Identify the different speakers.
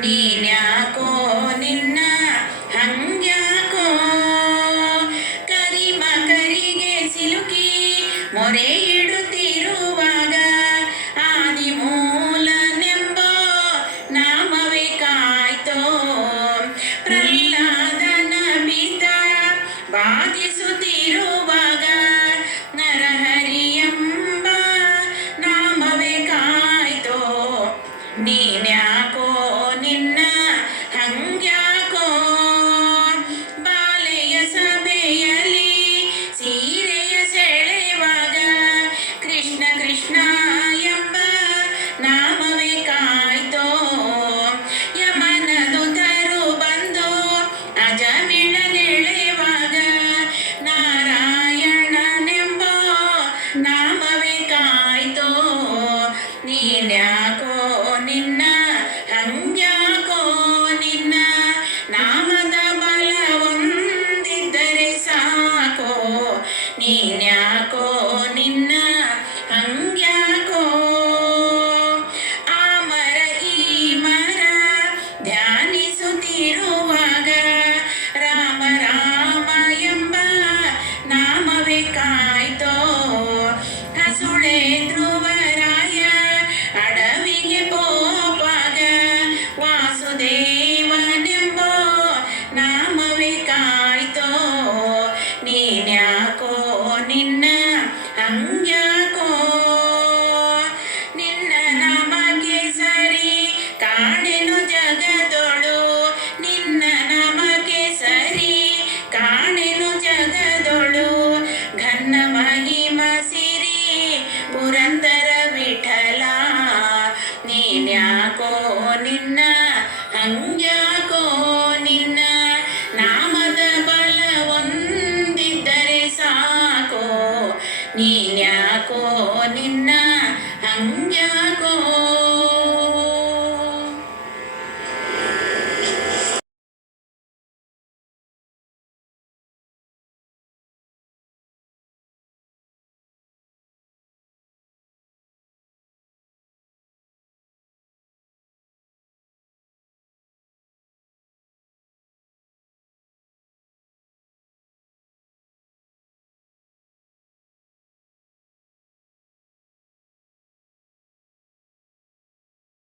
Speaker 1: ನೀನ್ಯಾಕೋ ನಿನ್ನ ಹಂಗ್ಯಾಕೋ? ಕರಿಮ ಕರಿಗೆ ಸಿಲುಕಿ ಮೊರೆ ಇಡುತ್ತಿರುವಾಗ ಆದಿಮೂಲನೆಂಬ ನಾಮವೇ ಕಾಯ್ತೋ. ಪ್ರಹ್ಲಾದನ ಪಿತ ಬಾಧಿಸುತ್ತಿರುವಾಗ ನರಹರಿಯಂಬ ನಾಮವೇ ಕಾಯ್ತೋ. ನೀನ್ಯಾ ನೀನ್ಯಾಕೋ ನಿನ್ನ ಹಂಗ್ಯಾಕೋ ನಿನ್ನ, ನಾಮದ ಬಲ ಒಂದಿದ್ದರೆ ಸಾಕೋ. ನೀನ್ಯಾಕೋ ನಿನ್ನ ಹಂಗ್ಯಾಕೋ ಆ ಮರ ಈ ಮರ ಧ್ಯಾನಿಸುತ್ತಿರು ನಂತರ ವಿಠಲ. ನೀನ್ಯಾಕೋ ನಿನ್ನ ಹಂಗ್ಯಾಕೋ ನಿನ್ನ? ನಾಮದ ಬಲ ಒಂದಿದ್ದರೆ ಸಾಕೋ. ನೀನ್ಯಾಕೋ ನಿನ್ನ ಹಂಗ್ಯಾಕೋ?